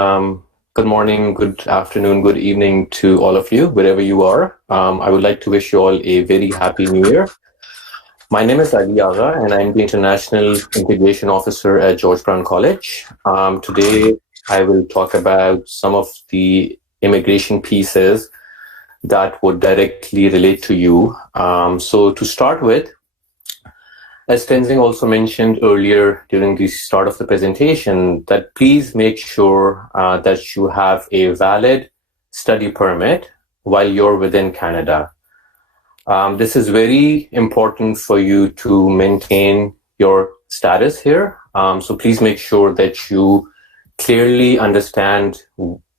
Good morning, good afternoon, good evening to all of you, wherever you are. I would like to wish you all a very happy new year. My name is Ali Agha, and I'm the International Integration Officer at George Brown College. Today, I will talk about some of the immigration pieces that would directly relate to you. So to start with, as Tenzing also mentioned earlier during the start of the presentation, that please make sure that you have a valid study permit while you're within Canada. This is very important for you to maintain your status here. So please make sure that you clearly understand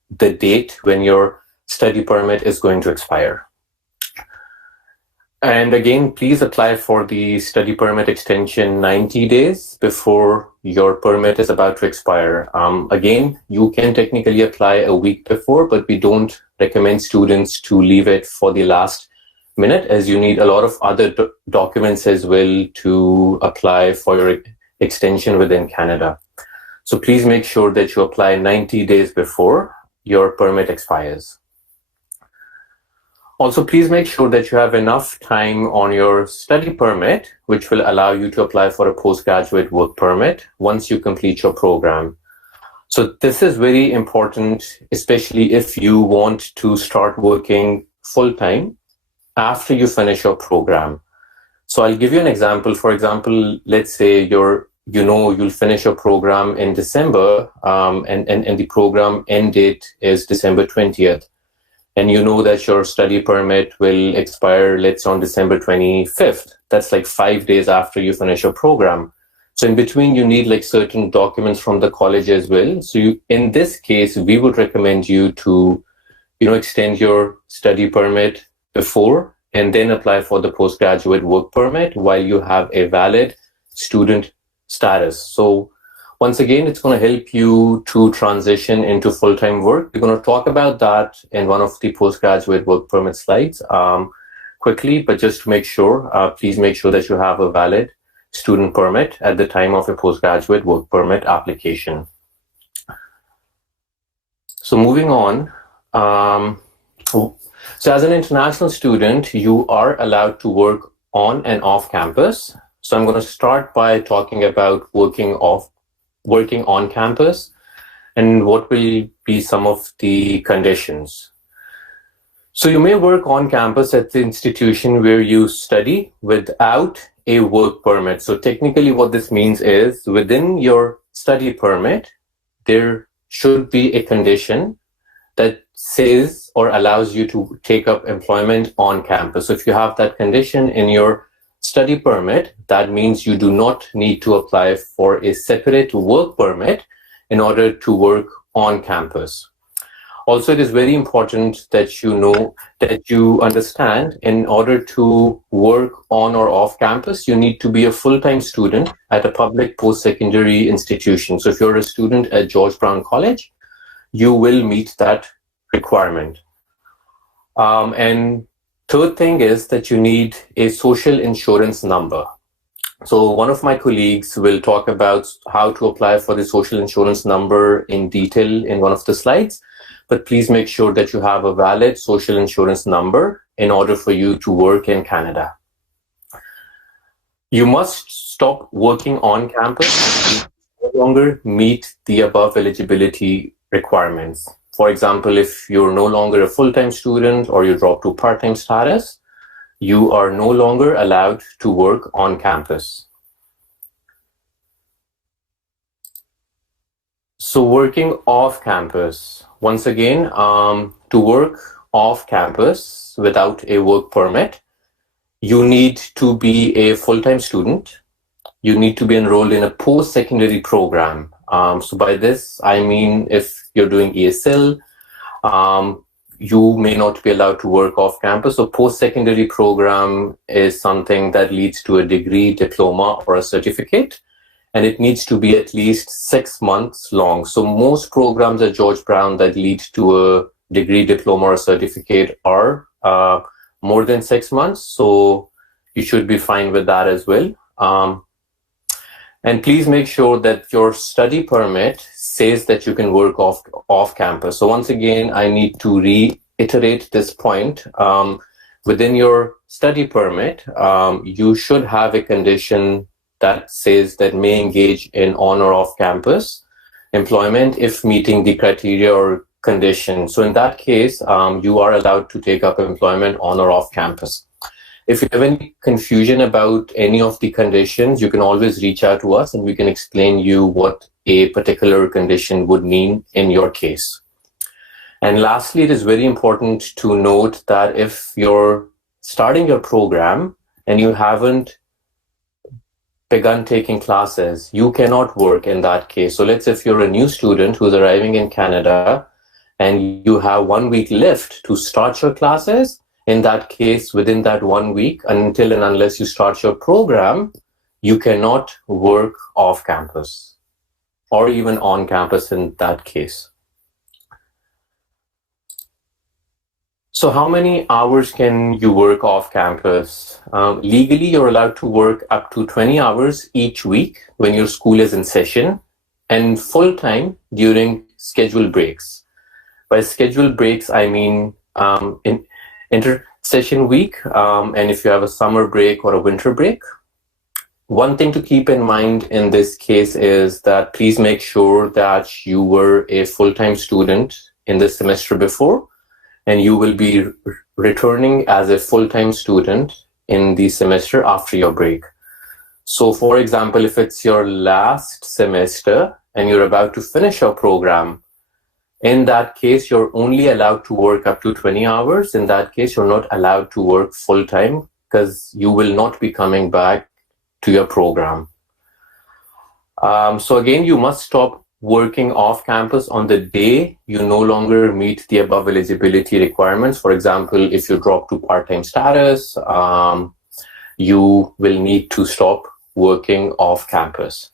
the date when your study permit is going to expire. And again, please apply for the study permit extension 90 days before your permit is about to expire. Again, you can technically apply a week before, but we don't recommend students to leave it for the last minute, as you need a lot of other documents as well to apply for your extension within Canada. So please make sure that you apply 90 days before your permit expires. Also, please make sure that you have enough time on your study permit, which will allow you to apply for a postgraduate work permit once you complete your program. So this is very important, especially if you want to start working full-time after you finish your program. So I'll give you an example. For example, let's say you'll finish your program in December, and the program end date is December 20th. And you know that your study permit will expire, let's say, on December 25th. That's like 5 days after you finish your program. So in between, you need like certain documents from the college as well. So in this case, we would recommend you to, extend your study permit before and then apply for the postgraduate work permit while you have a valid student status. So once again, it's going to help you to transition into full-time work. We're going to talk about that in one of the postgraduate work permit slides quickly, but just to make sure, please make sure that you have a valid student permit at the time of a postgraduate work permit application. So moving on, so as an international student, you are allowed to work on and off campus. So I'm going to start by talking about working on campus and what will be some of the conditions. So you may work on campus at the institution where you study without a work permit. So technically what this means is within your study permit, there should be a condition that says or allows you to take up employment on campus. So if you have that condition in your study permit, that means you do not need to apply for a separate work permit in order to work on campus. Also, it is very important that you understand in order to work on or off campus, you need to be a full-time student at a public post-secondary institution. So if you're a student at George Brown College, you will meet that requirement. And third thing is that you need a social insurance number. So one of my colleagues will talk about how to apply for the social insurance number in detail in one of the slides, but please make sure that you have a valid social insurance number in order for you to work in Canada. You must stop working on campus if you no longer meet the above eligibility requirements. For example, if you're no longer a full-time student or you drop to part-time status, you are no longer allowed to work on campus. So working off campus, once again, to work off campus without a work permit, you need to be a full-time student. You need to be enrolled in a post-secondary program. So by this, I mean, if you're doing ESL, you may not be allowed to work off campus. So post-secondary program is something that leads to a degree, diploma, or a certificate, and it needs to be at least 6 months long. So most programs at George Brown that lead to a degree, diploma, or a certificate are more than 6 months. So you should be fine with that as well. And please make sure that your study permit says that you can work off campus. So once again, I need to reiterate this point. Within your study permit, you should have a condition that says that may engage in on or off campus employment if meeting the criteria or condition. So in that case, you are allowed to take up employment on or off campus. If you have any confusion about any of the conditions, you can always reach out to us and we can explain you what a particular condition would mean in your case. And lastly, it is very important to note that if you're starting your program and you haven't begun taking classes, you cannot work in that case. So let's say if you're a new student who's arriving in Canada and you have 1 week left to start your classes, in that case, within that 1 week, until and unless you start your program, you cannot work off campus or even on campus in that case. So how many hours can you work off campus? Legally, you're allowed to work up to 20 hours each week when your school is in session and full-time during scheduled breaks. By scheduled breaks, I mean in inter-session week, and if you have a summer break or a winter break. One thing to keep in mind in this case is that please make sure that you were a full-time student in the semester before, and you will be returning as a full-time student in the semester after your break. So for example, if it's your last semester and you're about to finish your program, in that case, you're only allowed to work up to 20 hours. In that case, you're not allowed to work full-time because you will not be coming back to your program. So again, you must stop working off campus on the day you no longer meet the above eligibility requirements. For example, if you drop to part-time status, you will need to stop working off campus.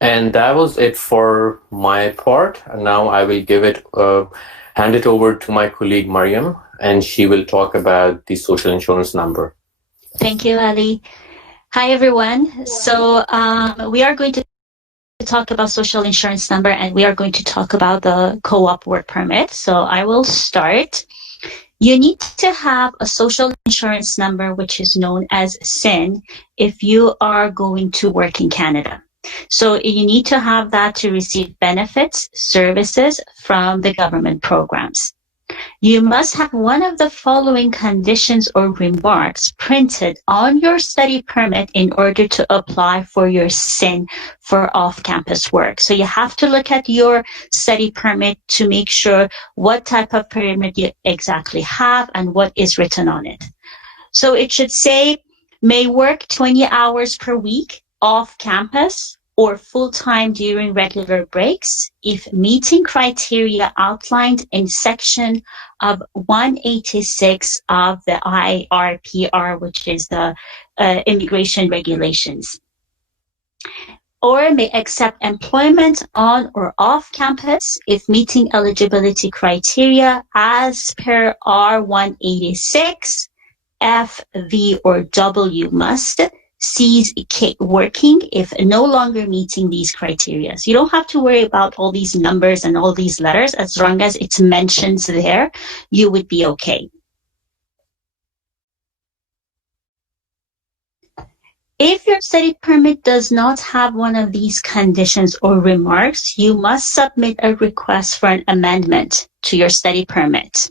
And that was it for my part. And now I will hand it over to my colleague Mariam, and she will talk about the social insurance number. Thank you, Ali. Hi, everyone. So we are going to talk about social insurance number, and we are going to talk about the co-op work permit. So I will start. You need to have a social insurance number, which is known as SIN, if you are going to work in Canada. So you need to have that to receive benefits, services from the government programs. You must have one of the following conditions or remarks printed on your study permit in order to apply for your SIN for off-campus work. So you have to look at your study permit to make sure what type of permit you exactly have and what is written on it. So it should say, may work 20 hours per week off campus or full-time during regular breaks if meeting criteria outlined in section of 186 of the IRPR, which is the immigration regulations. Or may accept employment on or off campus if meeting eligibility criteria as per R186, F, V, or W must cease working if no longer meeting these criteria. So you don't have to worry about all these numbers and all these letters. As long as it's mentioned there, you would be okay. If your study permit does not have one of these conditions or remarks, you must submit a request for an amendment to your study permit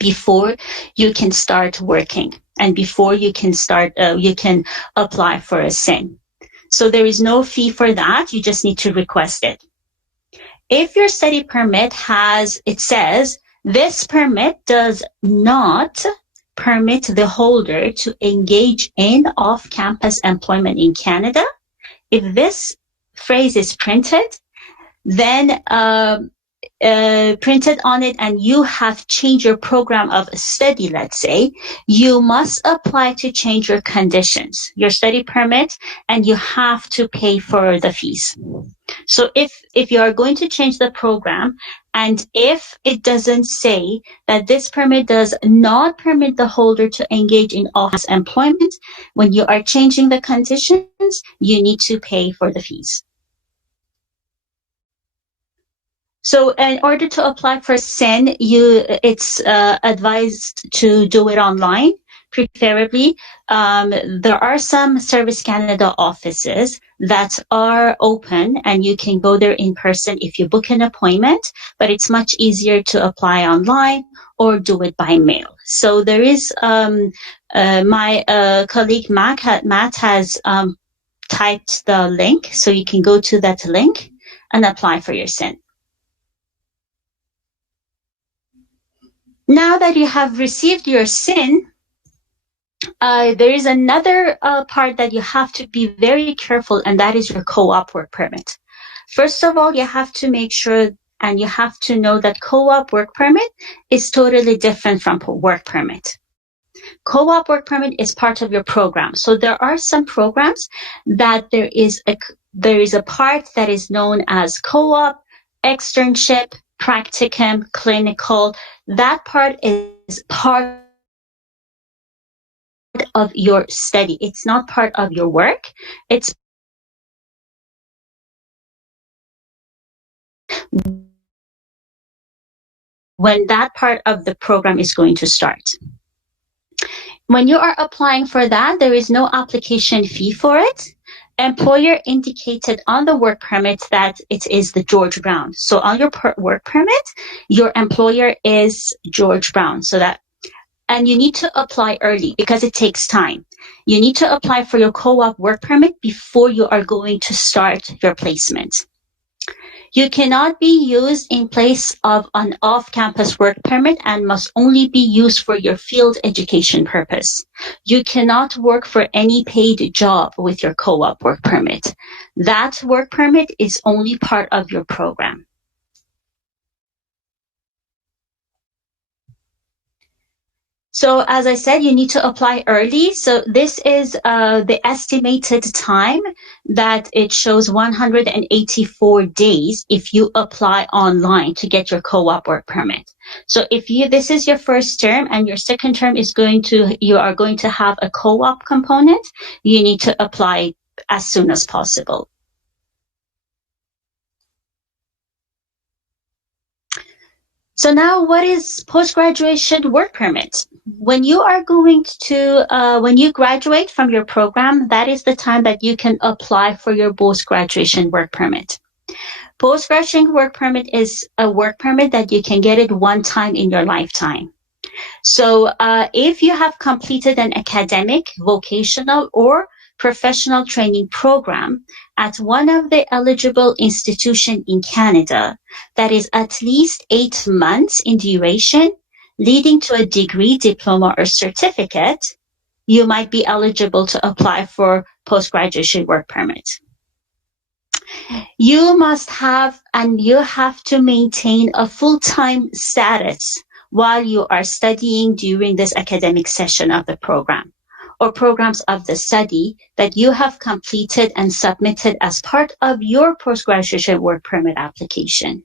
before you can start working. And before you can start, you can apply for a SIN. So there is no fee for that. You just need to request it. If your study permit it says, this permit does not permit the holder to engage in off-campus employment in Canada. If this phrase is printed, then printed on it and you have changed your program of study, let's say, you must apply to change your conditions, your study permit, and you have to pay for the fees. So if you are going to change the program, and if it doesn't say that this permit does not permit the holder to engage in office employment, when you are changing the conditions, you need to pay for the fees. So in order to apply for SIN, it's advised to do it online, preferably. There are some Service Canada offices that are open, and you can go there in person if you book an appointment, but it's much easier to apply online or do it by mail. So there is my colleague Matt has typed the link, so you can go to that link and apply for your SIN. Now that you have received your SIN, there is another part that you have to be very careful, and that is your co-op work permit. First of all, you have to make sure and you have to know that co-op work permit is totally different from work permit. Co-op work permit is part of your program. So there are some programs that there is a part that is known as co-op, externship, practicum, clinical. That part is part of your study. It's not part of your work. It's when that part of the program is going to start. When you are applying for that, there is no application fee for it. Employer indicated on the work permit that it is the George Brown. So on your work permit, your employer is George Brown. And you need to apply early because it takes time. You need to apply for your co-op work permit before you are going to start your placement. You cannot be used in place of an off-campus work permit and must only be used for your field education purpose. You cannot work for any paid job with your co-op work permit. That work permit is only part of your program. So as I said, you need to apply early. So this is the estimated time that it shows 184 days if you apply online to get your co-op work permit. So if this is your first term and your second term you are going to have a co-op component, you need to apply as soon as possible. So now what is post-graduation work permit? When you are when you graduate from your program, that is the time that you can apply for your post-graduation work permit. Post-graduation work permit is a work permit that you can get it one time in your lifetime. So if you have completed an academic, vocational, or professional training program at one of the eligible institutions in Canada that is at least 8 months in duration, leading to a degree, diploma, or certificate, you might be eligible to apply for post-graduation work permit. You must have and you have to maintain a full-time status while you are studying during this academic session of the program, or programs of the study that you have completed and submitted as part of your postgraduation work permit application.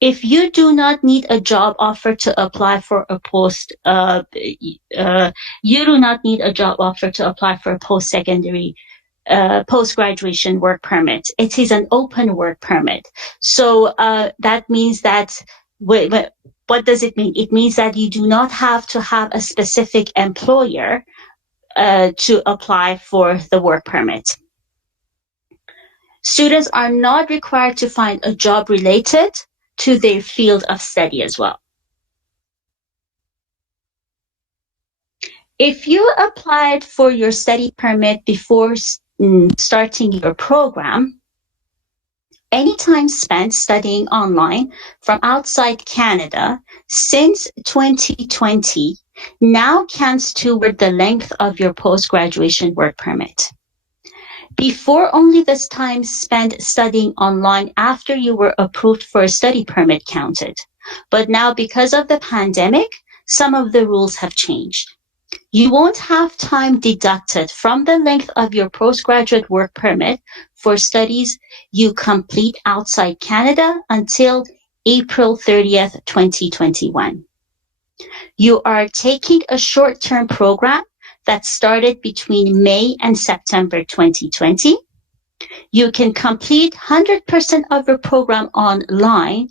If you do not need a job offer to apply for a post-secondary post-graduation work permit. It is an open work permit. So that means that what does it mean? It means that you do not have to have a specific employer to apply for the work permit. Students are not required to find a job related to their field of study as well. If you applied for your study permit before starting your program, any time spent studying online from outside Canada since 2020 now counts toward the length of your post-graduation work permit. Before, only this time spent studying online after you were approved for a study permit counted. But now, because of the pandemic, some of the rules have changed. You won't have time deducted from the length of your postgraduate work permit for studies you complete outside Canada until April 30th, 2021. You are taking a short-term program that started between May and September 2020. You can complete 100% of your program online.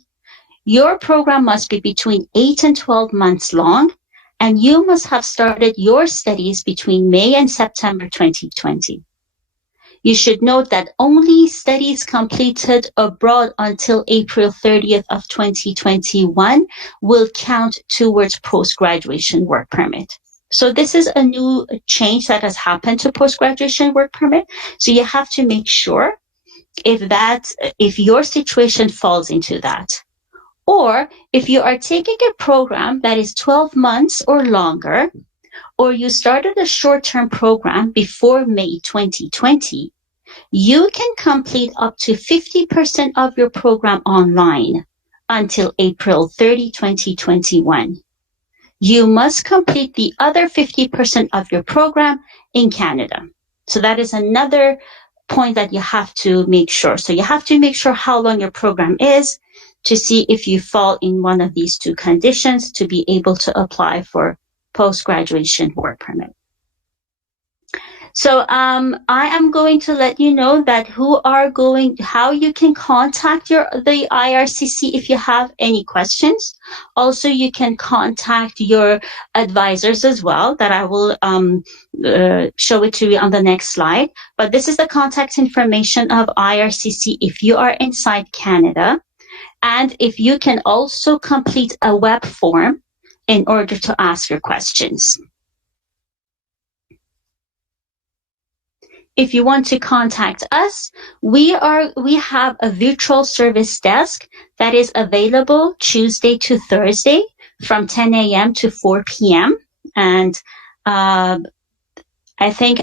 Your program must be between 8 and 12 months long, and you must have started your studies between May and September 2020. You should note that only studies completed abroad until April 30th of 2021 will count towards postgraduation work permit. So this is a new change that has happened to postgraduation work permit. So you have to make sure if your situation falls into that. Or if you are taking a program that is 12 months or longer, or you started a short-term program before May 2020, you can complete up to 50% of your program online until April 30, 2021. You must complete the other 50% of your program in Canada. So that is another point that you have to make sure. So you have to make sure how long your program is to see if you fall in one of these two conditions to be able to apply for post-graduation work permit. So I am going to let you know that how you can contact the IRCC if you have any questions. Also, you can contact your advisors as well, that I will show it to you on the next slide. But this is the contact information of IRCC if you are inside Canada. And if you can also complete a web form in order to ask your questions. If you want to contact us, we have a virtual service desk that is available Tuesday to Thursday from 10 a.m. to 4 p.m. And I think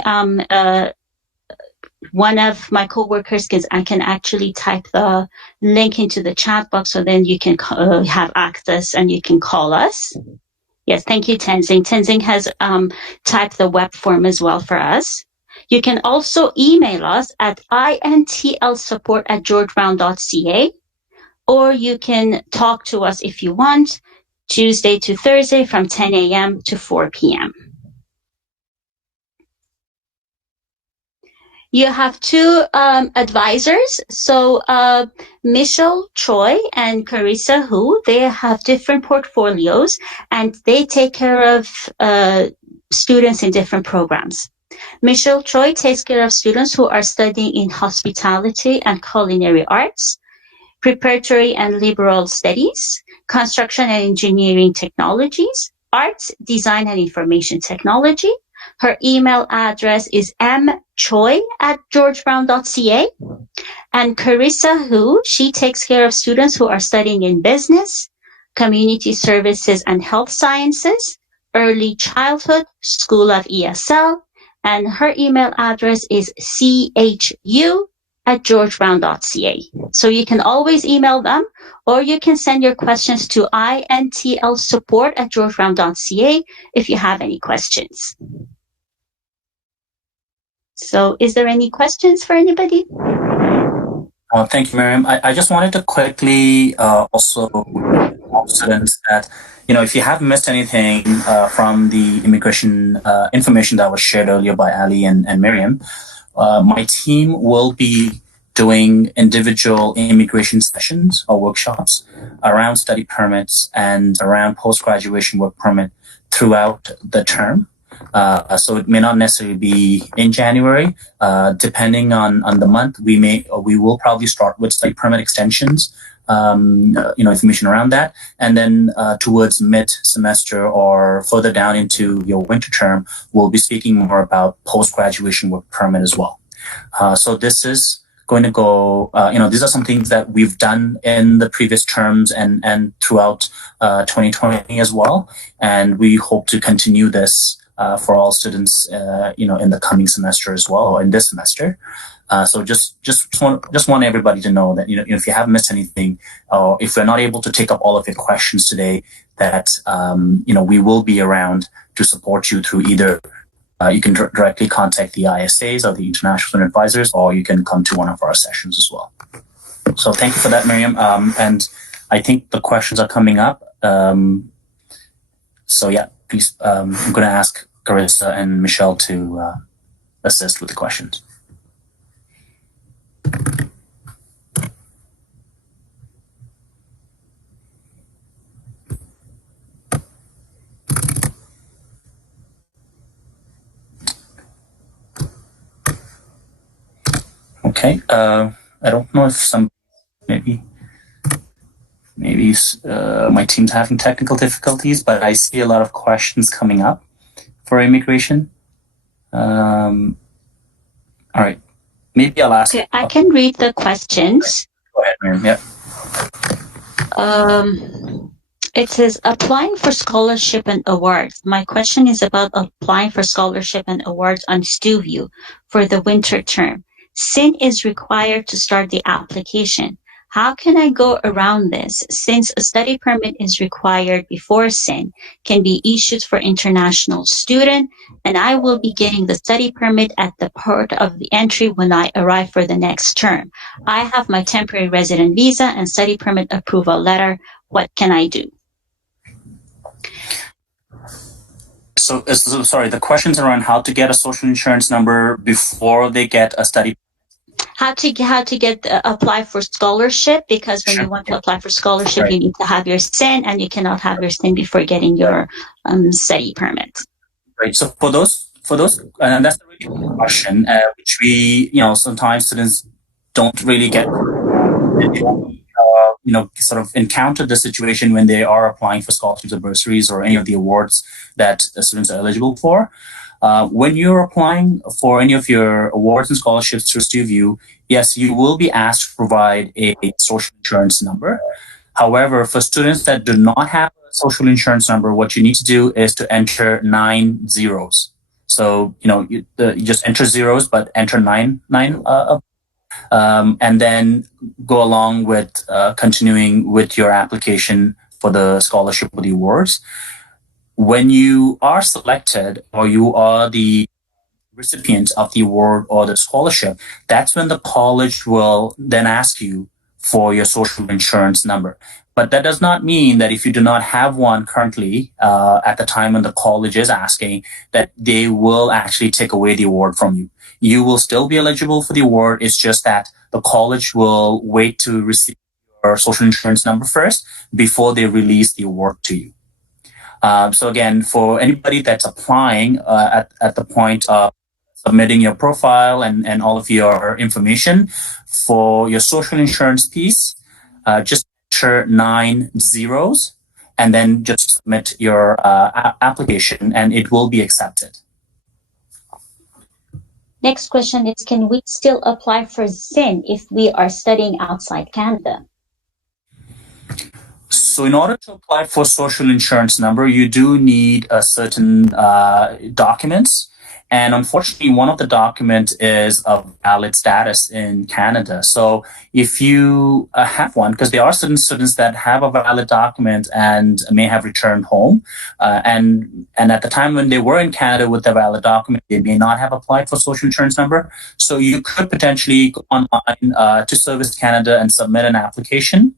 one of my coworkers can actually type the link into the chat box, so then you can have access and you can call us. Yes, thank you, Tenzing. Tenzing has typed the web form as well for us. You can also email us at intlsupport@georgebrown.ca, or you can talk to us if you want, Tuesday to Thursday from 10 a.m. to 4 p.m. You have two advisors. So Michelle Choi and Carissa Hu, they have different portfolios and they take care of students in different programs. Michelle Choi takes care of students who are studying in hospitality and culinary arts, preparatory and liberal studies, construction and engineering technologies, arts, design and information technology. Her email address is mchoi@georgebrown.ca. And Carissa Hu, she takes care of students who are studying in business, community services and health sciences, early childhood, School of ESL, and her email address is chu@georgebrown.ca. So you can always email them, or you can send your questions to intlsupport@georgebrown.ca if you have any questions. So is there any questions for anybody? Thank you, Miriam. I just wanted to quickly also tell students that, if you have missed anything from the immigration information that was shared earlier by Ali and Miriam, my team will be doing individual immigration sessions or workshops around study permits and around post-graduation work permit throughout the term. So it may not necessarily be in January. Depending on the month, we will probably start with study permit extensions, information around that, and then towards mid-semester or further down into your winter term, we'll be speaking more about post-graduation work permit as well. So this is going to go, these are some things that we've done in the previous terms and throughout 2020 as well, and we hope to continue this for all students, in the coming semester as well, or in this semester. So just want everybody to know that, if you have missed anything, or if we're not able to take up all of your questions today, that, we will be around to support you through either you can directly contact the ISAs or the International Student Advisors, or you can come to one of our sessions as well. So thank you for that, Miriam. And I think the questions are coming up. So yeah, please, I'm going to ask Carissa and Michelle to assist with the questions. Okay, I don't know if maybe my team's having technical difficulties, but I see a lot of questions coming up for immigration. All right, maybe I'll ask. Okay, I can read the questions. Go ahead, Miriam. Yeah. It says applying for scholarship and awards. My question is about applying for scholarship and awards on StuView for the winter term. SIN is required to start the application. How can I go around this since a study permit is required before SIN can be issued for international student, and I will be getting the study permit at the port of the entry when I arrive for the next term. I have my temporary resident visa and study permit approval letter. What can I do? So sorry, the questions around how to get a social insurance number before they get a study. How to get apply for scholarship, because when Sure. you want to apply for scholarship, Right. you need to have your SIN, and you cannot have your SIN before getting your study permit. Right. So for those, and that's a really good question, which we, sometimes students don't really get. Sort of encounter the situation when they are applying for scholarships or bursaries or any of the awards that students are eligible for. When you're applying for any of your awards and scholarships through StuView, yes, you will be asked to provide a social insurance number. However, for students that do not have a social insurance number, what you need to do is to enter 9 zeros. So, you just enter zeros, but enter nine and then go along with continuing with your application for the scholarship or the awards. When you are selected or you are the recipient of the award or the scholarship, that's when the college will then ask you for your social insurance number. But that does not mean that if you do not have one currently at the time when the college is asking, that they will actually take away the award from you. You will still be eligible for the award. It's just that the college will wait to receive your social insurance number first before they release the award to you. So again, for anybody that's applying at the point of submitting your profile and all of your information for your social insurance piece, just enter 9 zeros and then just submit your application and it will be accepted. Next question is, can we still apply for SIN if we are studying outside Canada? So in order to apply for social insurance number, you do need a certain documents. And unfortunately, one of the documents is of valid status in Canada. So if you have one, because there are certain students that have a valid document and may have returned home, and at the time when they were in Canada with a valid document, they may not have applied for social insurance number. So you could potentially go online to Service Canada and submit an application.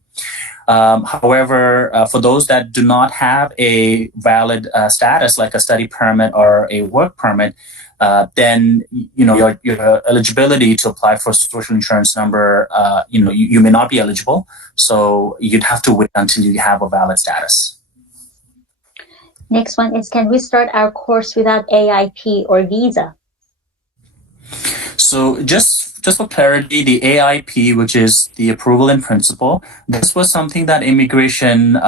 However, for those that do not have a valid status, like a study permit or a work permit, then your eligibility to apply for social insurance number, you may not be eligible. So you'd have to wait until you have a valid status. Next one is, can we start our course without AIP or visa? So just for clarity, the AIP, which is the approval in principle, this was something that immigration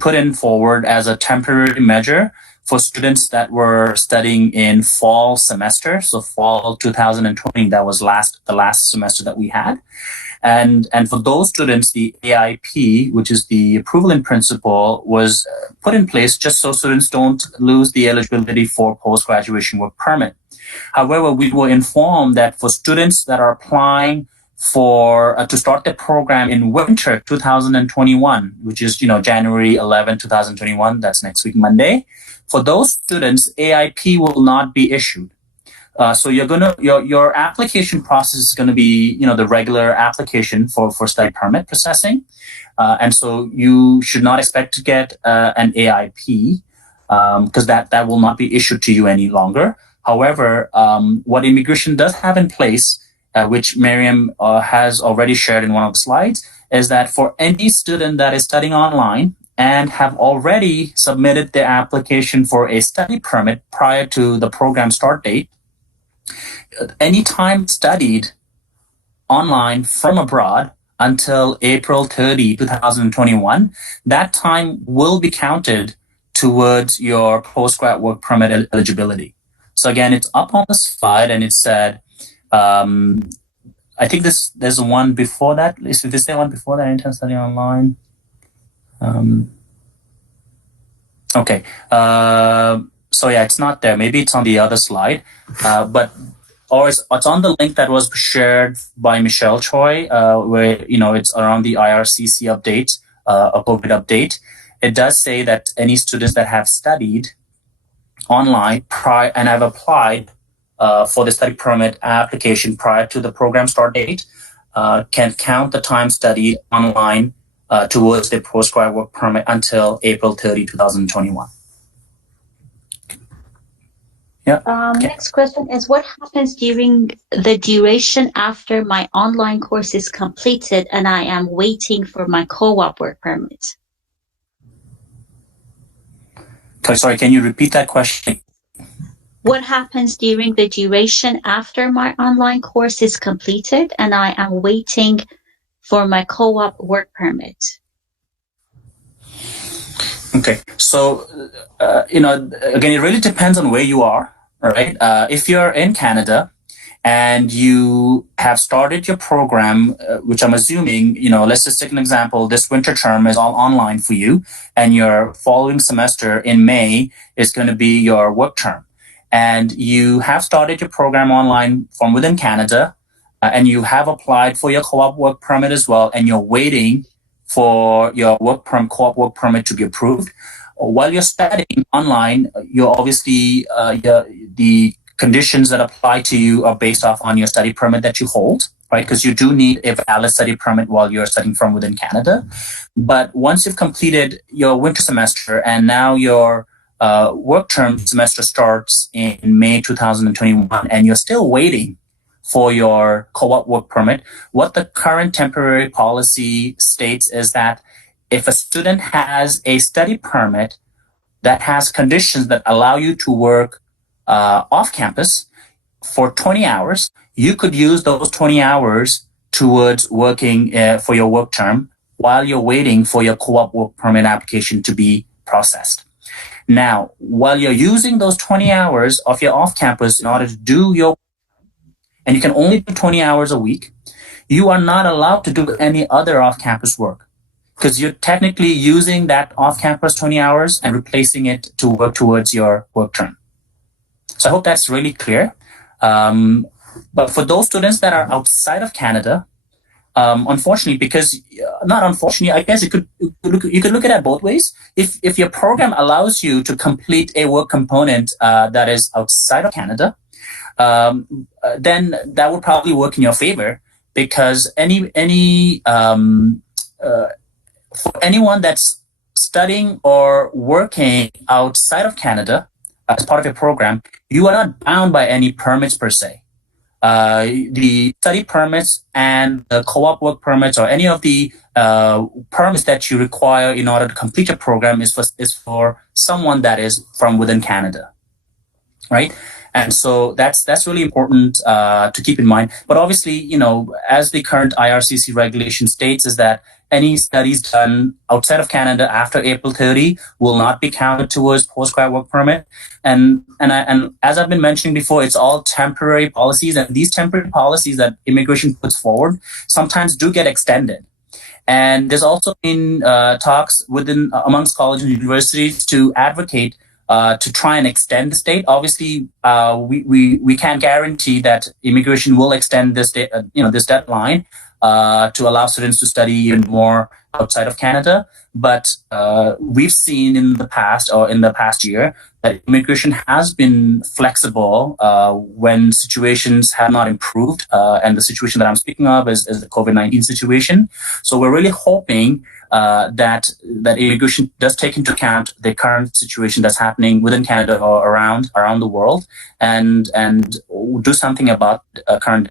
put in forward as a temporary measure for students that were studying in fall semester. So fall 2020, that was the last semester that we had. And for those students, the AIP, which is the approval in principle, was put in place just so students don't lose the eligibility for post-graduation work permit. However, we were informed that for students that are applying to start the program in winter 2021, which is January 11, 2021. That's next week, Monday. For those students, AIP will not be issued. So your application process is gonna be the regular application for study permit processing, and so you should not expect to get an AIP because that will not be issued to you any longer. However, what immigration does have in place, which Miriam has already shared in one of the slides, is that for any student that is studying online and have already submitted their application for a study permit prior to the program start date, any time studied online from abroad until April 30, 2021, that time will be counted towards your postgrad work permit eligibility. So again, it's up on the slide, and it said, I think there's one before that. Is there one before that? Anytime studying online. Okay. So yeah, it's not there. Maybe it's on the other slide, or it's on the link that was shared by Michelle Choi, where it's around the IRCC update, a COVID update. It does say that any students that have studied online prior and have applied for the study permit application prior to the program start date can count the time studied online towards the postgrad work permit until April 30, 2021. Yeah. Okay. Next question is, what happens during the duration after my online course is completed and I am waiting for my co-op work permit? Sorry, can you repeat that question? What happens during the duration after my online course is completed and I am waiting for my co-op work permit? Okay, so again, it really depends on where you are, right? If you're in Canada and you have started your program, which I'm assuming, let's just take an example. This winter term is all online for you, and your following semester in May is going to be your work term. And you have started your program online from within Canada, and you have applied for your co-op work permit as well, and you're waiting for your co-op work permit to be approved. While you're studying online, you're obviously the conditions that apply to you are based off on your study permit that you hold, right? Because you do need a valid study permit while you're studying from within Canada. But once you've completed your winter semester and now your work term semester starts in May 2021, and you're still waiting for your co-op work permit, what the current temporary policy states is that if a student has a study permit that has conditions that allow you to work off campus for 20 hours, you could use those 20 hours towards working for your work term while you're waiting for your co-op work permit application to be processed. Now, while you're using those 20 hours of your off campus in order to do your, and you can only do 20 hours a week, you are not allowed to do any other off-campus work because you're technically using that off-campus 20 hours and replacing it to work towards your work term. So I hope that's really clear. But for those students that are outside of Canada, unfortunately, because not unfortunately, I guess you could look at it both ways. If your program allows you to complete a work component that is outside of Canada, then that would probably work in your favor, because for anyone that's studying or working outside of Canada as part of your program, you are not bound by any permits per se. The study permits and the co-op work permits, or any of the permits that you require in order to complete your program, is for someone that is from within Canada, right? And so that's really important to keep in mind. But obviously, as the current IRCC regulation states, is that any studies done outside of Canada after April 30 will not be counted towards postgrad work permit. And as I've been mentioning before, it's all temporary policies, and these temporary policies that immigration puts forward sometimes do get extended. And there's also been talks amongst colleges and universities to advocate to try and extend this date. Obviously, we can't guarantee that immigration will extend this date, this deadline to allow students to study even more outside of Canada. But we've seen in the past year that immigration has been flexible when situations have not improved. And the situation that I'm speaking of is the COVID-19 situation. So we're really hoping that immigration does take into account the current situation that's happening within Canada or around the world, and do something about current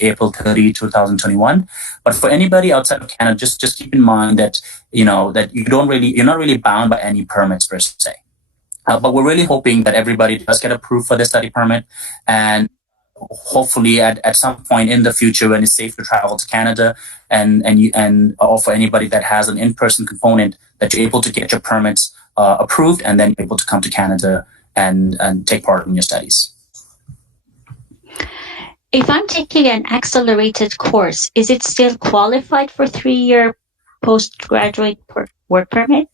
April 30, 2021. But for anybody outside of Canada, just keep in mind that that you're not really bound by any permits per se. But we're really hoping that everybody does get approved for their study permit, and hopefully at some point in the future when it's safe to travel to Canada and or for anybody that has an in-person component, that you're able to get your permits approved, and then you're able to come to Canada and take part in your studies. If I'm taking an accelerated course, is it still qualified for 3-year postgraduate work permit?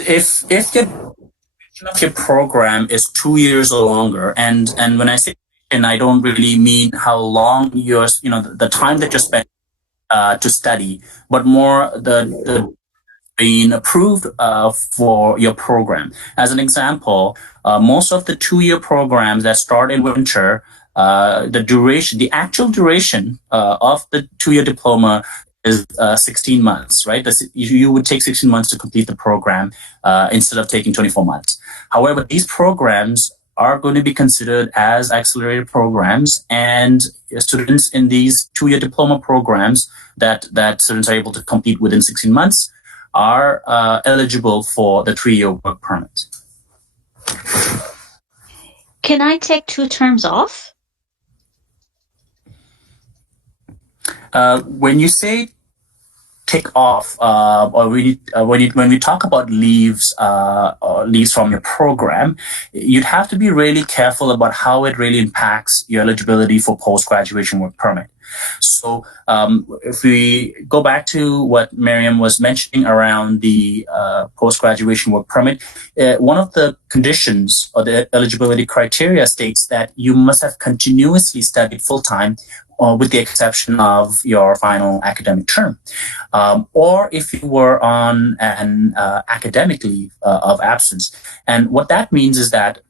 If your program is 2 years or longer, and when I say, and I don't really mean how long the time that you spend to study, but more the being approved for your program. As an example, most of the 2-year programs that start in winter, the actual duration of the 2-year diploma is 16 months, right? You would take 16 months to complete the program instead of taking 24 months. However, these programs are going to be considered as accelerated programs, and students in these 2-year diploma programs that students are able to complete within 16 months are eligible for the 3-year work permit. Can I take 2 terms off? When you say take off, or when we talk about leaves from your program, you'd have to be really careful about how it really impacts your eligibility for post-graduation work permit. So if we go back to what Miriam was mentioning around the post-graduation work permit, one of the conditions or the eligibility criteria states that you must have continuously studied full-time, with the exception of your final academic term. Or if you were on an academic leave of absence. And what that means is that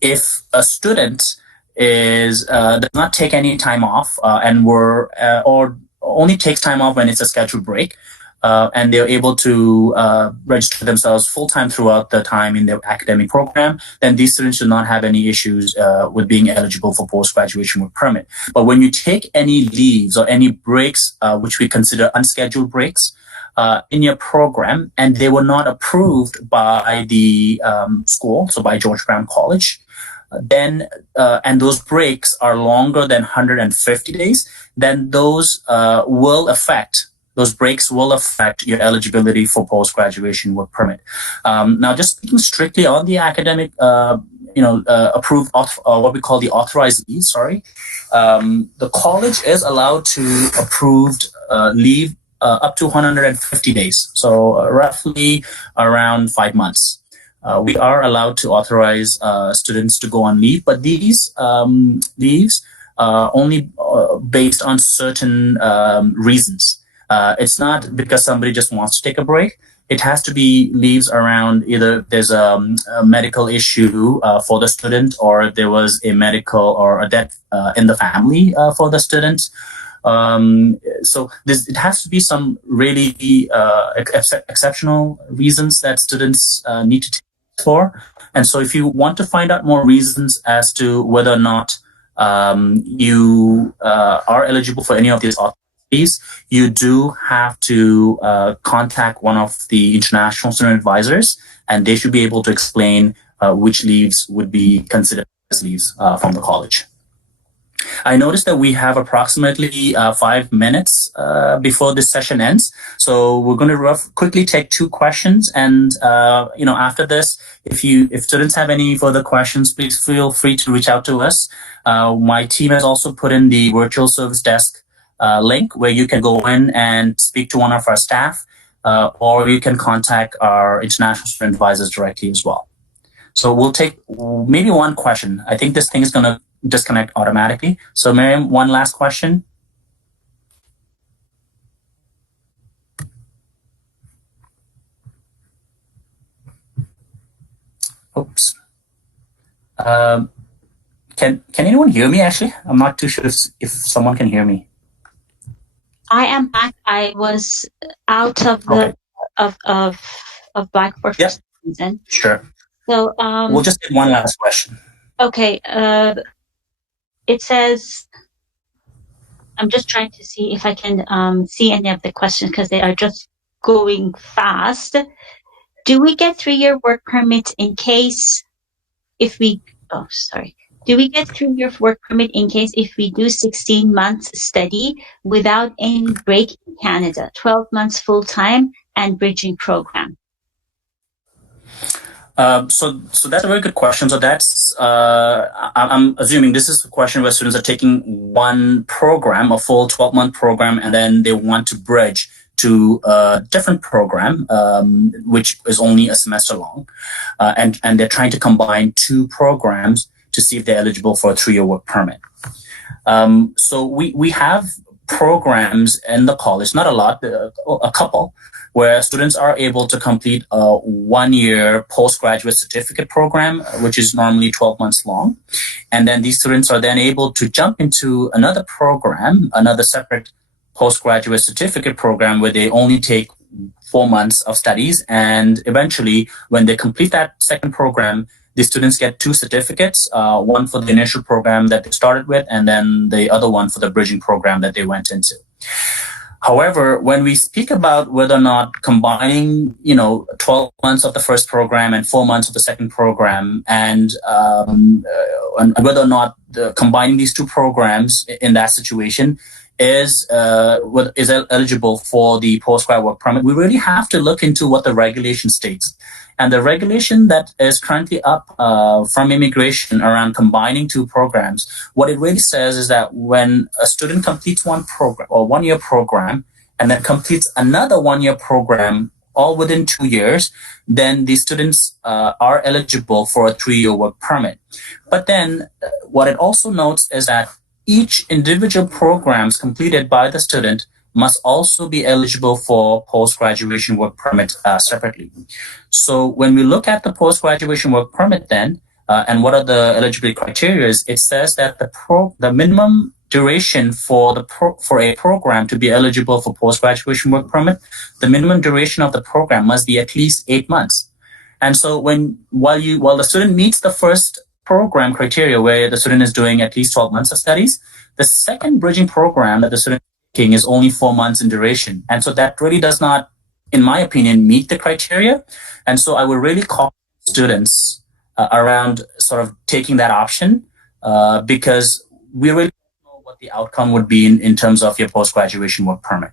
if a student does not take any time off or only takes time off when it's a scheduled break, and they're able to register themselves full-time throughout the time in their academic program, then these students should not have any issues with being eligible for post-graduation work permit. But when you take any leaves or any breaks, which we consider unscheduled breaks, in your program, and they were not approved by the school, so by George Brown College, then and those breaks are longer than 150 days, then those breaks will affect your eligibility for post-graduation work permit. Now, just speaking strictly on the academic, approved, what we call the authorized leave, the college is allowed to approve leave up to 150 days, so roughly around 5 months. We are allowed to authorize students to go on leave, but these leaves are only based on certain reasons. It's not because somebody just wants to take a break. It has to be leaves around either there's a medical issue for the student, or there was a medical or a death in the family for the student. So it has to be some really exceptional reasons that students need to take for. And so if you want to find out more reasons as to whether or not you are eligible for any of these authorities, you do have to contact one of the international student advisors, and they should be able to explain which leaves would be considered as leaves from the college. I noticed that we have approximately 5 minutes before this session ends. So we're going to quickly take 2 questions. And, after this, if students have any further questions, please feel free to reach out to us. My team has also put in the virtual service desk link where you can go in and speak to one of our staff. or you can contact our international student advisors directly as well. So we'll take maybe one question. I think this thing is going to disconnect automatically. So Miriam, one last question. Oops. Can anyone hear me? Actually, I'm not too sure if someone can hear me. I am back. I was out of the of Black for some reason. Sure. So we'll just take one last question. Okay. It says, I'm just trying to see if I can see any of the questions because they are just going fast. Do we get 3-year work permit in case if we? Oh, sorry. Do we get 3-year work permit in case if we do 16 months study without any break in Canada, 12 months full time and bridging program? So that's a very good question. So that's I'm assuming this is a question where students are taking one program, a full 12-month program, and then they want to bridge to a different program, which is only a semester long, and they're trying to combine two programs to see if they're eligible for a 3-year work permit. So we have programs in the college, not a lot, a couple, where students are able to complete a 1-year postgraduate certificate program, which is normally 12 months long. And then these students are then able to jump into another program, another separate postgraduate certificate program where they only take 4 months of studies. And eventually, when they complete that second program, the students get 2 certificates, one for the initial program that they started with, and then the other one for the bridging program that they went into. However, when we speak about whether or not combining, 12 months of the first program and 4 months of the second program, and whether or not combining these 2 programs in that situation is eligible for the postgrad work permit, we really have to look into what the regulation states. And the regulation that is currently up from immigration around combining 2 programs, what it really says is that when a student completes one program or 1-year program and then completes another 1-year program all within 2 years, then the students are eligible for a 3-year work permit. But then what it also notes is that each individual programs completed by the student must also be eligible for post-graduation work permit separately. So when we look at the post-graduation work permit then, and what are the eligibility criteria, it says that the minimum duration for a program to be eligible for post-graduation work permit, the minimum duration of the program must be at least 8 months. And so while the student meets the first program criteria where the student is doing at least 12 months of studies, the second bridging program that the student is only 4 months in duration. And so that really does not, in my opinion, meet the criteria. And so I would really call students around sort of taking that option because we really don't know what the outcome would be in terms of your post-graduation work permit.